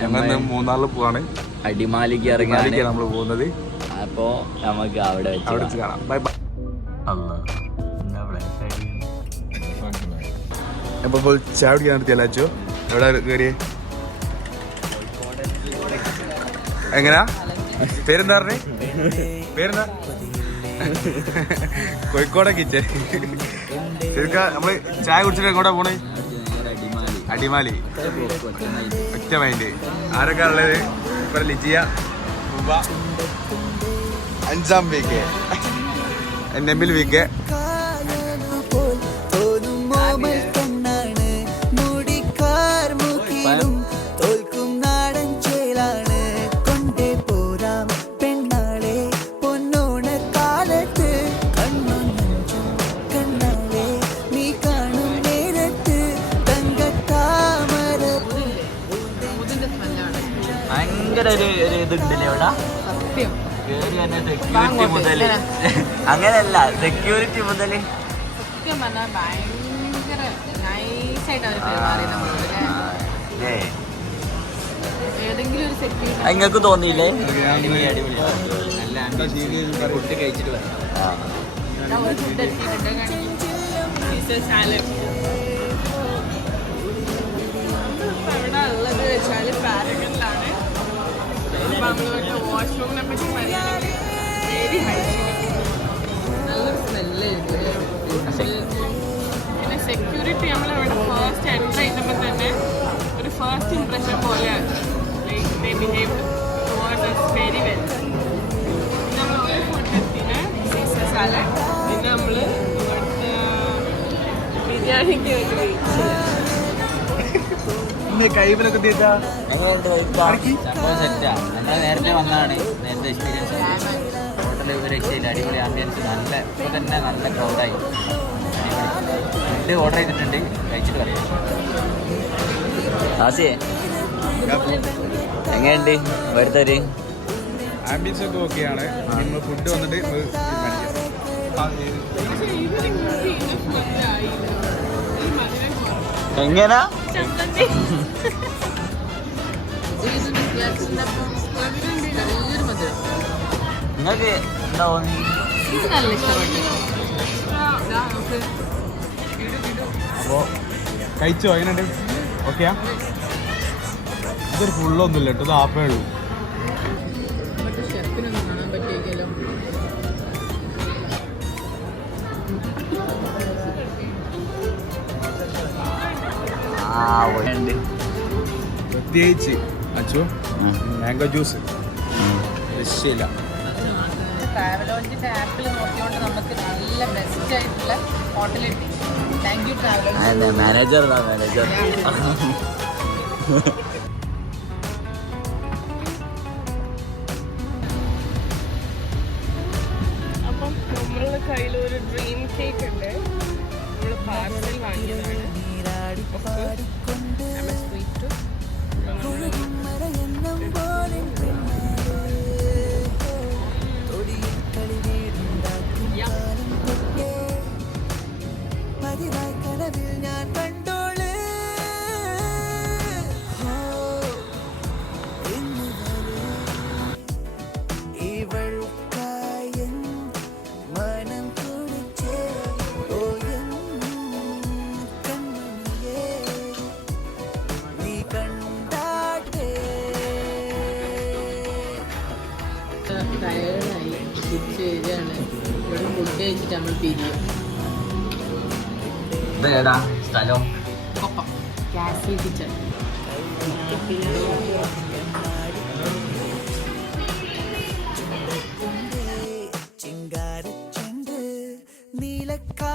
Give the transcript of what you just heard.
ഞങ്ങൾ മൂന്നാറിൽ പോവാണ്. അടിമാലിക്ക് ഇറങ്ങാണ് നമ്മൾ പോകുന്നത്. അപ്പോ നമുക്ക് അവിടെ വെച്ച് കാണാം. Bye bye. അപ്പോൾ ചായ കുടിക്കാൻ നിർത്തിയല്ലോ അച്ചോ. എവിടെ കയറിയേ? എങ്ങനാ പേരെന്താ പറഞ്ഞേ? പേരെന്താ? കോഴിക്കോടെ കിച്ചൻ. ശരിക്കും നമ്മള് ചായ കുടിച്ചിട്ട് എങ്ങോട്ടാ പോണേ? അടിമാലി. ഒറ്റ മൈൻഡ്. ആരൊക്കെ ഉള്ളത്? ഇപ്പൊ ലിജിയ, അഞ്ചാം വീക്ക്, നെമ്പിൽ വീക്ക്. സെക്യൂരിറ്റി മുതല് അങ്ങനെയല്ല, സെക്യൂരിറ്റി മുതല് നിങ്ങൾക്ക് തോന്നിയില്ലേ? ഫുഡ് കഴിച്ചിട്ട് അവിടെ ഉള്ളത് വെച്ചാല് പാരഗണിലാണ്. വാഷ്റൂമിനെ പറ്റി പറയുകയാണെങ്കിൽ വെരി ഹൈജീനിക്, നല്ലൊരു സ്മെല്ല്. പിന്നെ സെക്യൂരിറ്റി നമ്മളിവിടെ ഫസ്റ്റ് എൻ്റർ ചെയ്തപ്പോൾ തന്നെ ഒരു ഫസ്റ്റ് ഇംപ്രഷൻ പോലെയാണ്. Like they behave towards us very well. പിന്നെ നമ്മൾ ഒരു ഫുഡ് എത്തിന് സീസർ സാലഡ്, പിന്നെ നമ്മൾ ഇവിടുത്തെ ബിരിയാണിക്ക് വേണ്ടി വെയിറ്റ് ചെയ്യാം. കൈവിലൊക്കെ സംഭവം സെറ്റാ. നമ്മള് നേരത്തെ വന്നതാണ്, നേരത്തെ എക്സ്പീരിയൻസ്. ഹോട്ടൽ ഒരു രക്ഷയില്ല, അടിപൊളി ആംബിയൻസ്. നല്ല ഇപ്പോൾ തന്നെ നല്ല ക്രൗഡായി. ഫുഡ് ഓർഡർ ചെയ്തിട്ടുണ്ട്, കഴിച്ചിട്ട് പറയാം. ആസിയെ എങ്ങനെയുണ്ട് വരുത്തവര്? ആംബിയൻസ് ഒക്കെ ഓക്കെയാണ്. ഫുഡ് വന്നിട്ട് എങ്ങനാ നിങ്ങൾക്ക് എന്താ തോന്നി? അപ്പോൾ കഴിച്ചോ? അതിനുണ്ട് ഓക്കെയാ? ഇതൊരു ഫുള്ളൊന്നുമില്ല കേട്ടോ, ഇത് ഹാഫേ ഉള്ളൂ. പ്രത്യേകിച്ച് അച്ചു മാംഗോ ജ്യൂസ് രക്ഷയില്ല. ട്രാവലോജിന്റെ ആപ്പിൽ നോക്കിയോണ്ട് നമുക്ക് നല്ല ബെസ്റ്റ് ആയിട്ടുള്ള ഹോട്ടൽ കിട്ടി. Thank you ട്രാവലോജി. മാനേജർ അപ്പം നമ്മളുടെ കയ്യിൽ ഒരു ഡ്രീം കേക്ക് ഉണ്ട്. നമ്മൾ പാർസൽ വാങ്ങിയതാണ്. ടയേർഡായി തിരിച്ച് വരികയാണ്. ഇവിടെ ഫുഡ് കഴിച്ചിട്ട് നമ്മൾ പിരിയും. ഏതാ സ്ഥലം? Koppam castle kitchen. ചിങ്കാരച്ചെണ്ട് നീലക്കാ